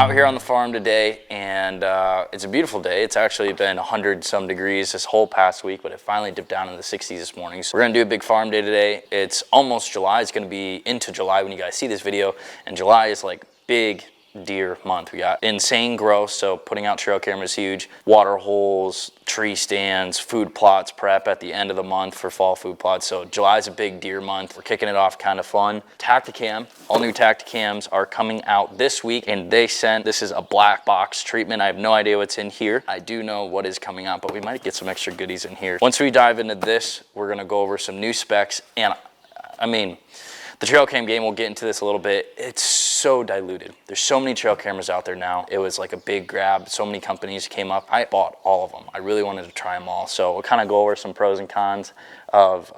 Out here on the farm today, and it's a beautiful day. It's actually been 100 some degrees this whole past week, but it finally dipped down in the 60s this morning. So we're gonna do a big farm day today. It's almost July. It's gonna be into July when you guys see this video, and July is like big deer month. We got insane growth, so putting out trail cameras huge, water holes, tree stands, food plots prep at the end of the month for fall food plots. So July is a big deer month. We're kicking it off kind of fun. Tacticam, all new Tacticams are coming out this week, and this is a black box treatment. I have no idea what's in here. I do know what is coming out, but we might get some extra goodies in here. Once we dive into this, we're gonna go over some new specs, and I mean, the trail cam game, we'll get into this a little bit. It's so diluted. There's so many trail cameras out there now. It was like a big grab. So many companies came up. I bought all of them. I really wanted to try them all. So we'll kind of go over some pros and cons of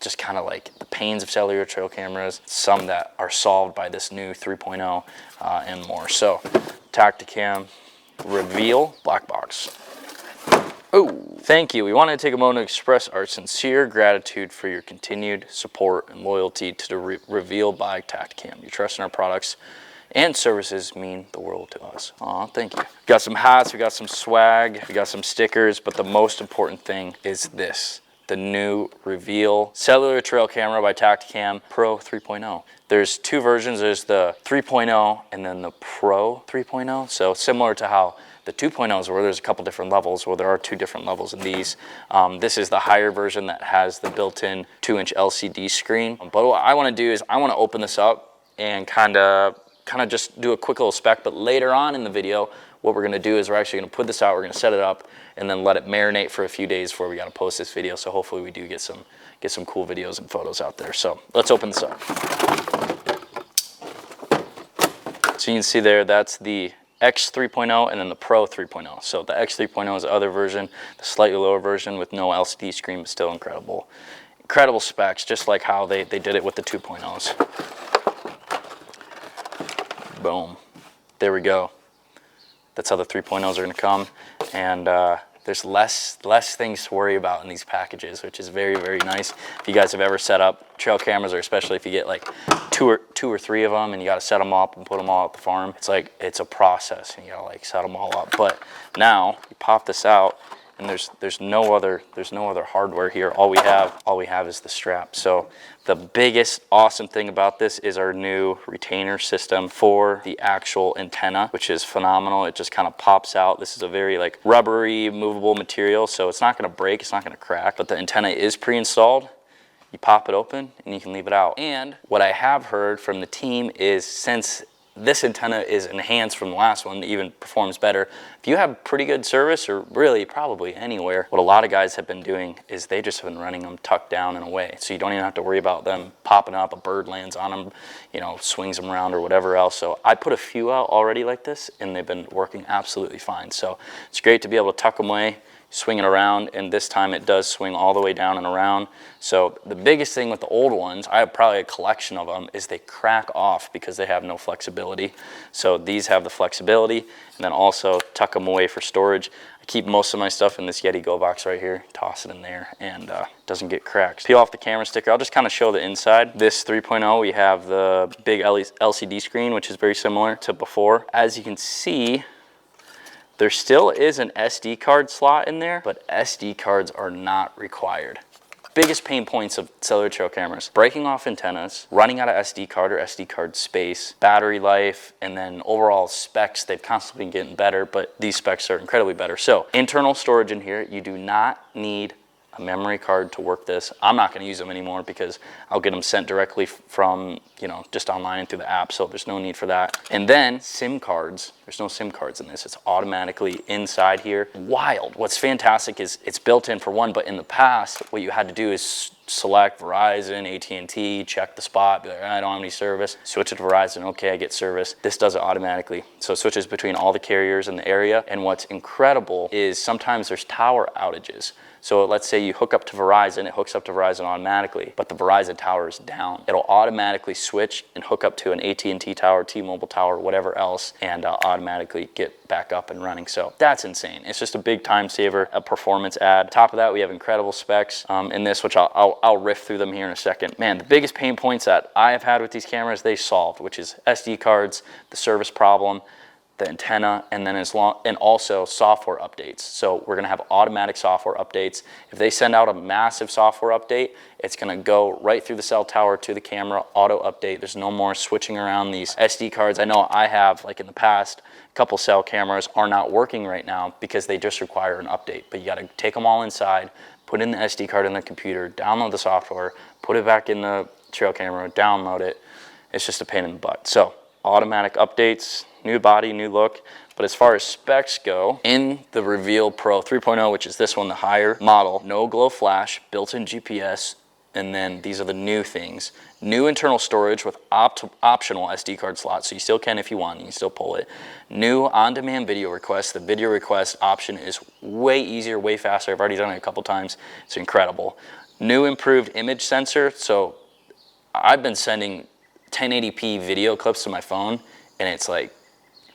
just kind of like the pains of cellular trail cameras, some that are solved by this new 3.0 and more. So Tacticam Reveal Black Box. Oh, thank you. We want to take a moment to express our sincere gratitude for your continued support and loyalty to the Reveal by Tacticam. Your trust in our products and services mean the world to us. Aw, thank you. We got some hats, we got some swag, we got some stickers, but the most important thing is this, the new Reveal Cellular Trail Camera by Tacticam Pro 3.0. There's two versions. There's the 3.0 and then the Pro 3.0. So similar to how the 2.0s where there's a couple different levels, well, there are two different levels in these. This is the higher version that has the built-in 2-inch LCD screen. But what I wanna do is I wanna open this up and kind of just do a quick little spec, but later on in the video, what we're gonna do is we're actually gonna put this out, we're gonna set it up, and then let it marinate for a few days before we gotta post this video. So hopefully we do get some cool videos and photos out there. So let's open this up. So you can see there, that's the X 3.0 and then the Pro 3.0. So the X 3.0 is the other version, the slightly lower version with no LCD screen, but still incredible specs, just like how they did it with the 2.0s. Boom. There we go. That's how the 3.0s are gonna come. And there's less things to worry about in these packages, which is very, very nice. If you guys have ever set up trail cameras, or especially if you get like two or three of them and you gotta set them up and put them all at the farm, it's a process and you gotta like set them all up. But now you pop this out and there's no other hardware here. All we have is the strap. So the biggest awesome thing about this is our new retainer system for the actual antenna, which is phenomenal. It just kind of pops out. This is a very like rubbery, movable material, so it's not gonna break, it's not gonna crack, but the antenna is pre-installed. You pop it open and you can leave it out. And what I have heard from the team is, since this antenna is enhanced from the last one, it even performs better. If you have pretty good service, or really probably anywhere, what a lot of guys have been doing is they just have been running them tucked down and away. So you don't even have to worry about them popping up, a bird lands on them, you know, swings them around or whatever else. So I put a few out already like this and they've been working absolutely fine. So it's great to be able to tuck them away, swing it around, and this time it does swing all the way down and around. So the biggest thing with the old ones, I have probably a collection of them, is they crack off because they have no flexibility. So these have the flexibility, and then also tuck them away for storage. I keep most of my stuff in this Yeti Go box right here, toss it in there, and it doesn't get cracked. Peel off the camera sticker. I'll just kind of show the inside. This 3.0, we have the big LCD screen, which is very similar to before. As you can see, there still is an SD card slot in there, but SD cards are not required. Biggest pain points of cellular trail cameras: breaking off antennas, running out of SD card or SD card space, battery life, and then overall specs. They've constantly been getting better, but these specs are incredibly better. So internal storage in here, you do not need a memory card to work this. I'm not gonna use them anymore because I'll get them sent directly from, you know, just online and through the app, so there's no need for that. And then SIM cards, there's no SIM cards in this. It's automatically inside here. Wild. What's fantastic is it's built in for one, but in the past, what you had to do is select Verizon, AT&T, check the spot, be like, I don't have any service, switch it to Verizon, okay, I get service. This does it automatically. So it switches between all the carriers in the area. And what's incredible is sometimes there's tower outages. So let's say you hook up to Verizon, it hooks up to Verizon automatically, but the Verizon tower is down. It'll automatically switch and hook up to an AT&T tower, T-Mobile tower, whatever else, and automatically get back up and running. So that's insane. It's just a big time saver, a performance add. Top of that, we have incredible specs in this, which I'll riff through them here in a second. Man, the biggest pain points that I have had with these cameras, they solved, which is SD cards, the service problem. the antenna, and then and also software updates. So we're gonna have automatic software updates. If they send out a massive software update, it's gonna go right through the cell tower to the camera, auto update. There's no more switching around these SD cards. I know I have, like in the past, a couple cell cameras are not working right now because they just require an update. But you gotta take them all inside, put in the SD card in the computer, download the software, put it back in the trail camera, download it. It's just a pain in the butt. So automatic updates, new body, new look. But as far as specs go, in the Reveal Pro 3.0, which is this one, the higher model, no glow flash, built-in GPS, and then these are the new things. New internal storage with optional SD card slots, so you still can if you want, you can still pull it. New on-demand video request. The video request option is way easier, way faster. I've already done it a couple times. It's incredible. New improved image sensor. So I've been sending 1080p video clips to my phone, and it's like,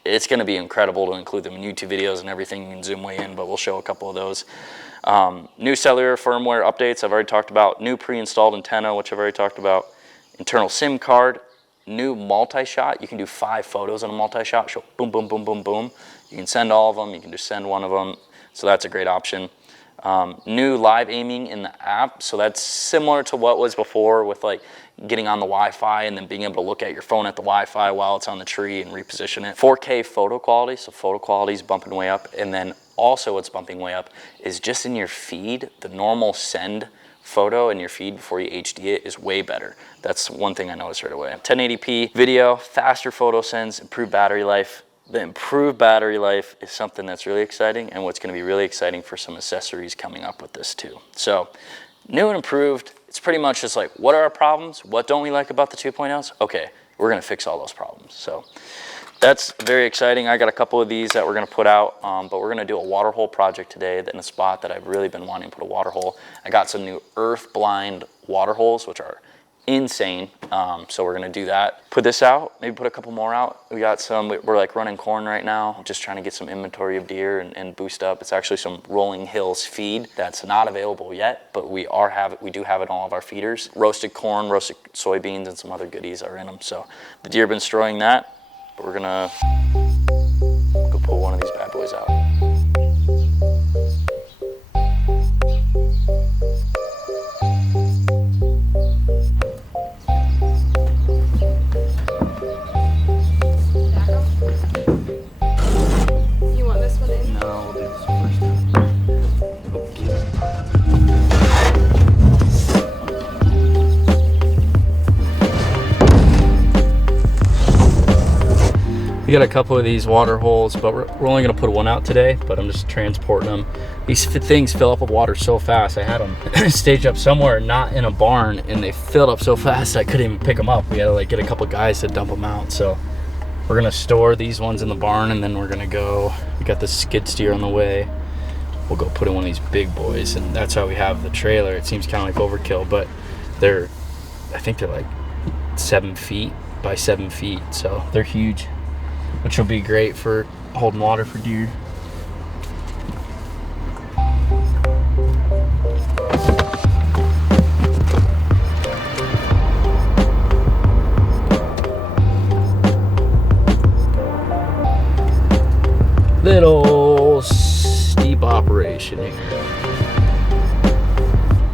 it's gonna be incredible to include them in YouTube videos and everything. You can zoom way in, but we'll show a couple of those. New cellular firmware updates, I've already talked about. New pre-installed antenna, which I've already talked about. Internal SIM card. New multi-shot. You can do 5 photos in a multi-shot. Show boom, boom, boom, boom, boom. You can send all of them. You can just send one of them. So that's a great option. New live aiming in the app. So that's similar to what was before with like getting on the Wi-Fi and then being able to look at your phone at the Wi-Fi while it's on the tree and reposition it. 4K photo quality. So photo quality is bumping way up. And then also what's bumping way up is just in your feed, the normal send photo in your feed before you HD it is way better. That's one thing I noticed right away. 1080p video, faster photo sends, improved battery life. The improved battery life is something that's really exciting, and what's going to be really exciting for some accessories coming up with this too. So new and improved, it's pretty much just like, what are our problems? What don't we like about the 2.0s? Okay, we're going to fix all those problems. So that's very exciting. I got a couple of these that we're going to put out, but we're going to do a water hole project today in a spot that I've really been wanting to put a water hole. I got some new earth blind water holes, which are insane. So we're gonna do that. Put this out, maybe put a couple more out. We got some, we're like running corn right now, just trying to get some inventory of deer and boost up. It's actually some Rolling Hills feed that's not available yet, but we do have it on all of our feeders. Roasted corn, roasted soybeans, and some other goodies are in them. So the deer have been destroying that, but we're gonna go pull one of these bad boys out. We got a couple of these water holes, but we're only gonna put one out today, but I'm just transporting them. These things fill up with water so fast. I had them staged up somewhere, not in a barn, and they filled up so fast I couldn't even pick them up. We had to like get a couple guys to dump them out. So we're gonna store these ones in the barn, and then we're gonna go, we got the skid steer on the way. We'll go put in one of these big boys, and that's how we have the trailer. It seems kind of like overkill, but I think they're like 7 feet by 7 feet, so they're huge, which will be great for holding water for deer. Little steep operation here.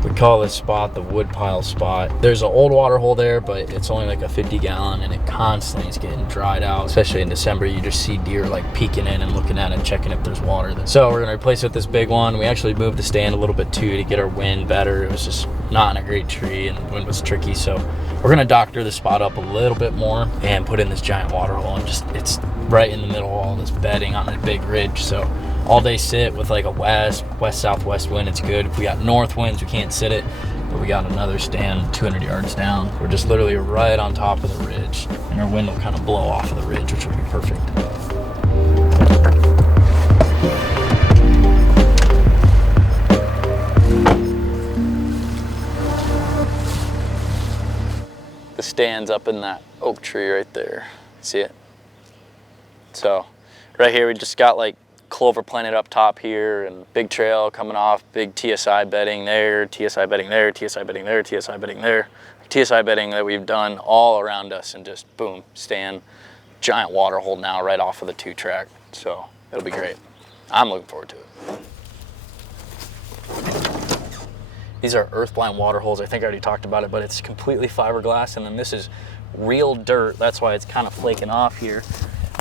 We call this spot the woodpile spot. There's an old water hole there, but it's only like a 50-gallon, and it constantly is getting dried out. Especially in December, you just see deer like peeking in and looking at it, checking if there's water. So we're gonna replace it with this big one. We actually moved the stand a little bit too to get our wind better. It was just not in a great tree, and the wind was tricky. So we're gonna doctor the spot up a little bit more and put in this giant water hole, and just it's right in the middle of all this bedding on a big ridge. So all day sit with like a west-southwest wind, it's good. If we got north winds, we can't sit it, but we got another stand 200 yards down. We're just literally right on top of the ridge, and our wind will kind of blow off of the ridge, which will be perfect. The stand's up in that oak tree right there. See it? So right here, we just got like clover planted up top here, and big trail coming off, big TSI bedding there, TSI bedding there, TSI bedding there, TSI bedding there, TSI bedding that we've done all around us, and just boom, stand giant water hole now right off of the 2-track. So it'll be great. I'm looking forward to it. These are earth blind water holes. I think I already talked about it, but it's completely fiberglass, and then this is real dirt. That's why it's kind of flaking off here,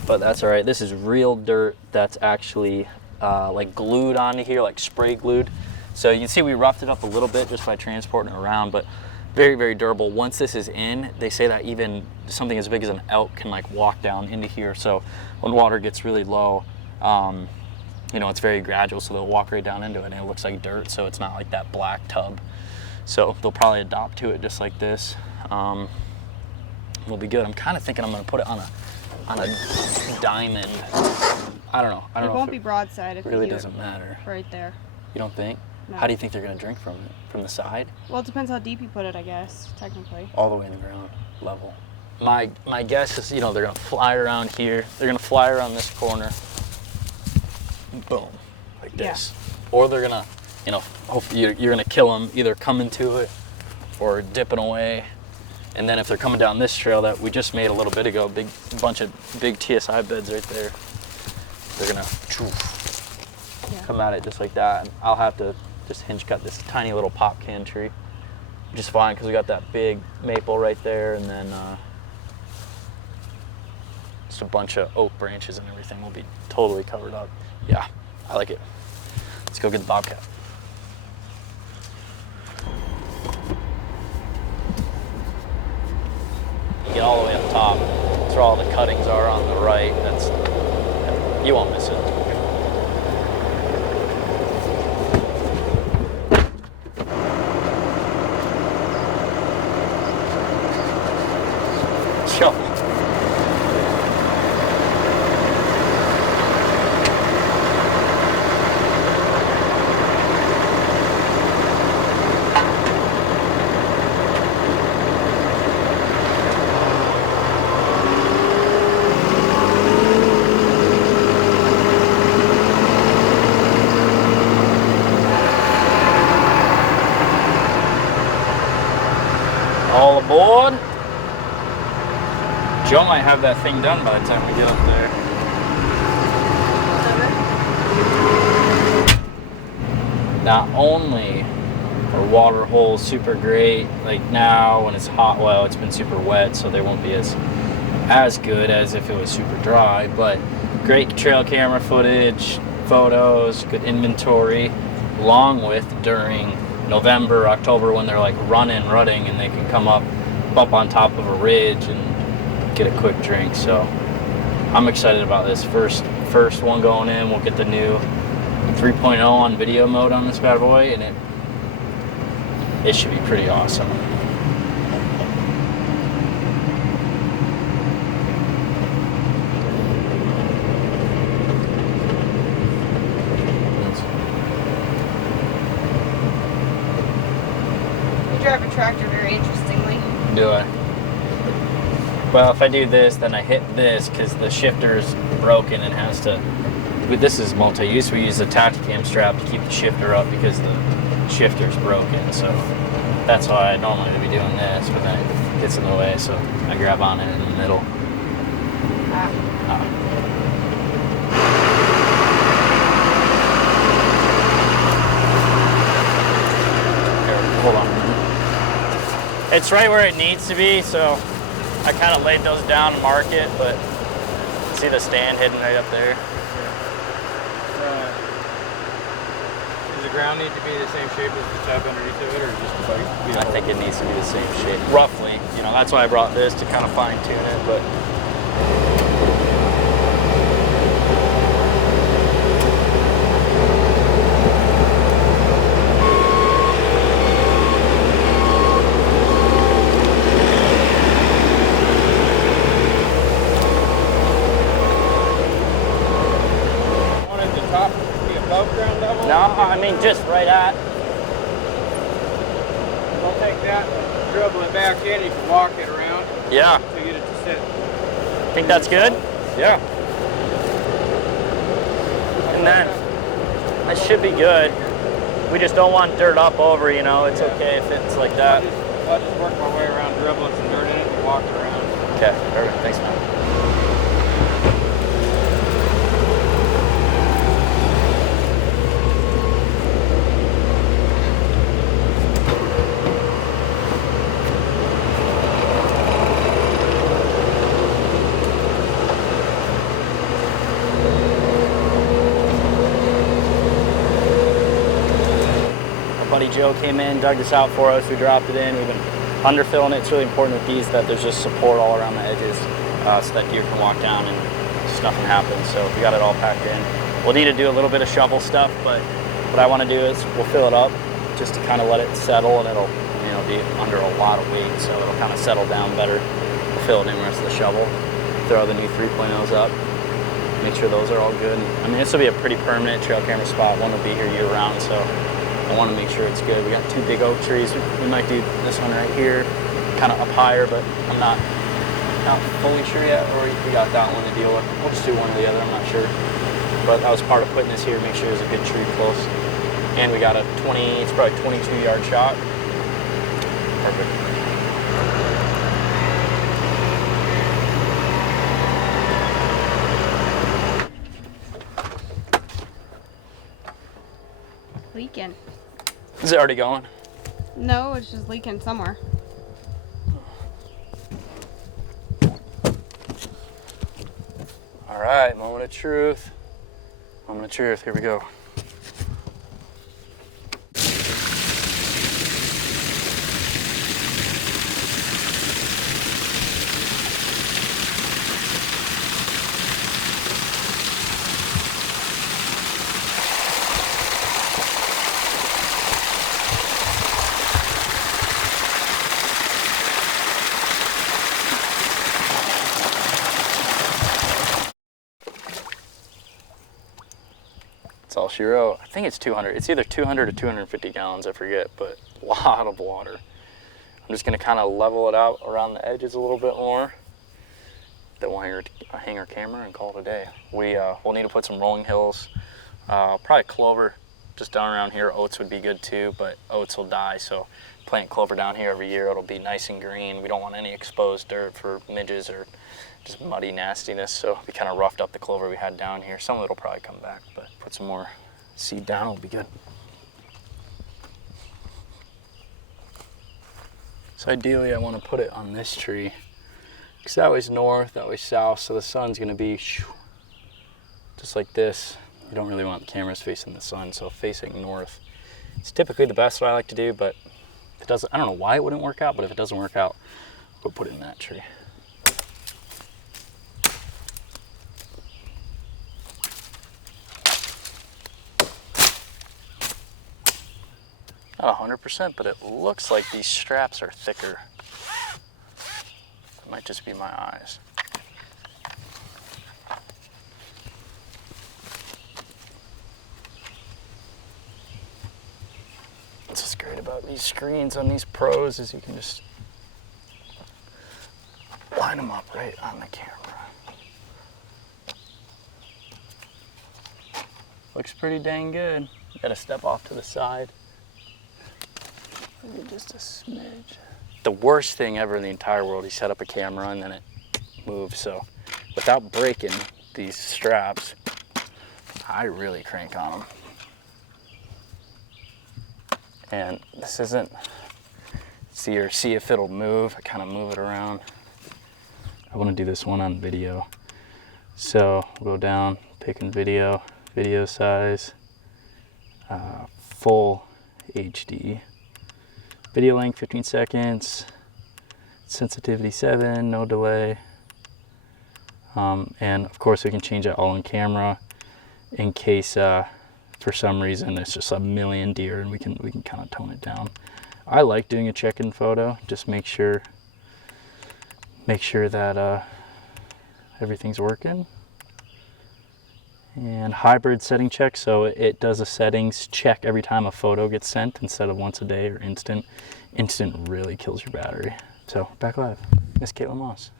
but that's all right. This is real dirt that's actually like glued onto here, like spray glued. So you can see we roughed it up a little bit just by transporting it around, but very, very durable. Once this is in, they say that even something as big as an elk can like walk down into here. So when water gets really low, you know, it's very gradual, so they'll walk right down into it, and it looks like dirt, so it's not like that black tub. So they'll probably adopt to it just like this. Will be good. I'm kind of thinking I'm going to put it on a diamond. I don't know. It won't be broadside if it really you do doesn't matter. Right there. You don't think? No. How do you think they're going to drink from it? From the side? Well, it depends how deep you put it, I guess, technically. All the way in the ground level. My guess is, you know, they're going to fly around here. They're going to fly around this corner. Boom, like this. Yeah. Or they're gonna, you know, hopefully you're gonna kill them either coming to it or dipping away. And then if they're coming down this trail that we just made a little bit ago, big bunch of big TSI beds right there, they're gonna come at it just like that. And I'll have to just hinge cut this tiny little pop can tree, which is fine because we got that big maple right there, and then just a bunch of oak branches and everything will be totally covered up. Yeah, I like it. Let's go get the bobcat. You get all the way up top. That's where all the cuttings are on the right. You won't miss it. Shuffle. All aboard. Joe might have that thing done by the time we get up there. Not only are water holes super great, like now when it's hot, well, it's been super wet, so they won't be as good as if it was super dry, but great trail camera footage, photos, good inventory, along with during November, October, when they're like rutting, and they can come up on top of a ridge and get a quick drink. So I'm excited about this first one going in. We'll get the new 3.0 on video mode on this bad boy, and it should be pretty awesome. Drive a tractor very interestingly. Do I? Well, if I do this, then I hit this because the shifter's broken and has to. This is multi-use. We use a Tacticam strap to keep the shifter up because the shifter's broken. So that's why I normally would be doing this, but then it gets in the way. So I grab on it in the middle. Hold on. It's right where it needs to be, so I kind of laid those down to mark it, but see the stand hidden right up there? Does the ground need to be the same shape as the tub underneath of it, or just the bike? I think it needs to be the same shape, roughly. You know, that's why I brought this to kind of fine tune it, but. No, I mean just right at. I'll take that, dribble it back in, you can walk it around. Yeah. To get it to sit. Think that's good? Yeah. And then, that should be good. We just don't want dirt up over, you know, it's okay if it's like that. I'll just work my way around, dribbling some dirt in it and walk it around. Okay, perfect, thanks man. buddy Joe came in, dug this out for us. We dropped it in. We've been underfilling it. It's really important with these that there's just support all around the edges so that deer can walk down and just nothing happens. So we got it all packed in. We'll need to do a little bit of shovel stuff, but what I want to do is we'll fill it up just to kind of let it settle, and it'll be under a lot of weight, so it'll kind of settle down better. We'll fill it in with the shovel, throw the new 3.0s up, make sure those are all good. I mean, this will be a pretty permanent trail camera spot. One will be here year round, so I want to make sure it's good. We got 2 big oak trees. We might do this one right here, kind of up higher, but I'm not fully sure yet, or we got that one to deal with. We'll just do one or the other, I'm not sure. But that was part of putting this here, make sure there's a good tree close. And we got a it's probably 22-yard shot. Perfect. Leaking. Is it already going? No, it's just leaking somewhere. All right, moment of truth. Moment of truth, here we go. That's all she wrote. I think it's 200. It's either 200 or 250 gallons, I forget, but a lot of water. I'm just gonna kind of level it out around the edges a little bit more. Then we'll hang our camera and call it a day. We'll need to put some rolling hills, probably clover just down around here. Oats would be good too, but oats will die, so plant clover down here every year. It'll be nice and green. We don't want any exposed dirt for midges or just muddy nastiness, so we kind of roughed up the clover we had down here. Some of it'll probably come back, but put some more seed down, it'll be good. So ideally I want to put it on this tree, because that way's north, that way's south, so the sun's going to be just like this. You don't really want the cameras facing the sun, so facing north. It's typically the best what I like to do, but if it doesn't, I don't know why it wouldn't work out, but if it doesn't work out, we'll put it in that tree. Not 100%, but it looks like these straps are thicker. It might just be my eyes. What's great about these screens on these pros is you can just line them up right on the camera. Looks pretty dang good. You gotta step off to the side. Maybe just a smidge. The worst thing ever in the entire world, you set up a camera and then it moves. So without breaking these straps, I really crank on them. And this isn't, see if it'll move. I kind of move it around. I want to do this one on video. So we'll go down, picking video size, full HD. Video length 15 seconds, sensitivity 7, no delay. And of course we can change it all in camera in case for some reason there's just a million deer and we can kind of tone it down. I like doing a check-in photo, just make sure that everything's working. And hybrid setting check, so it does a settings check every time a photo gets sent instead of once a day or instant. Instant really kills your battery. So back live, Miss Caitlin Moss.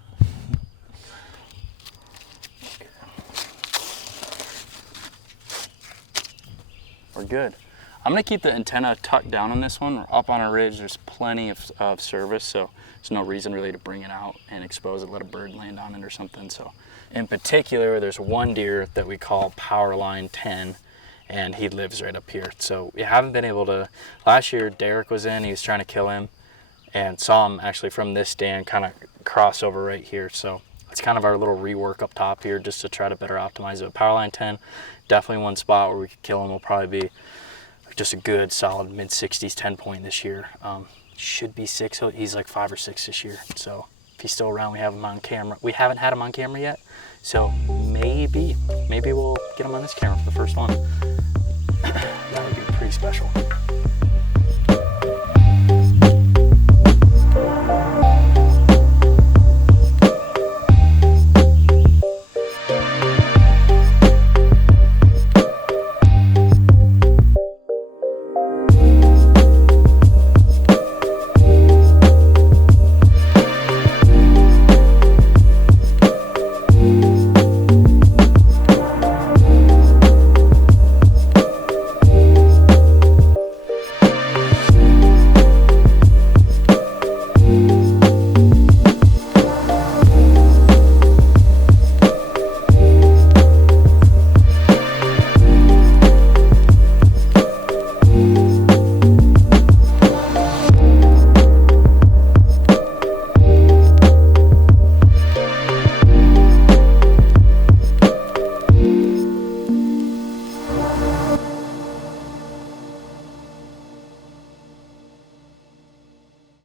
We're good. I'm gonna keep the antenna tucked down on this one. We're up on a ridge, there's plenty of service, so there's no reason really to bring it out and expose it, let a bird land on it or something. So in particular, there's one deer that we call Powerline 10, and he lives right up here. So we haven't been able to, last year Derek was in, he was trying to kill him, and saw him actually from this stand kind of cross over right here. So it's kind of our little rework up top here just to try to better optimize it. Powerline 10, definitely one spot where we could kill him will probably be just a good solid mid-60s 10-point this year. Should be 6. He's like 5 or 6 this year. So if he's still around, we have him on camera. We haven't had him on camera yet, so maybe we'll get him on this camera for the first one. That would be pretty special.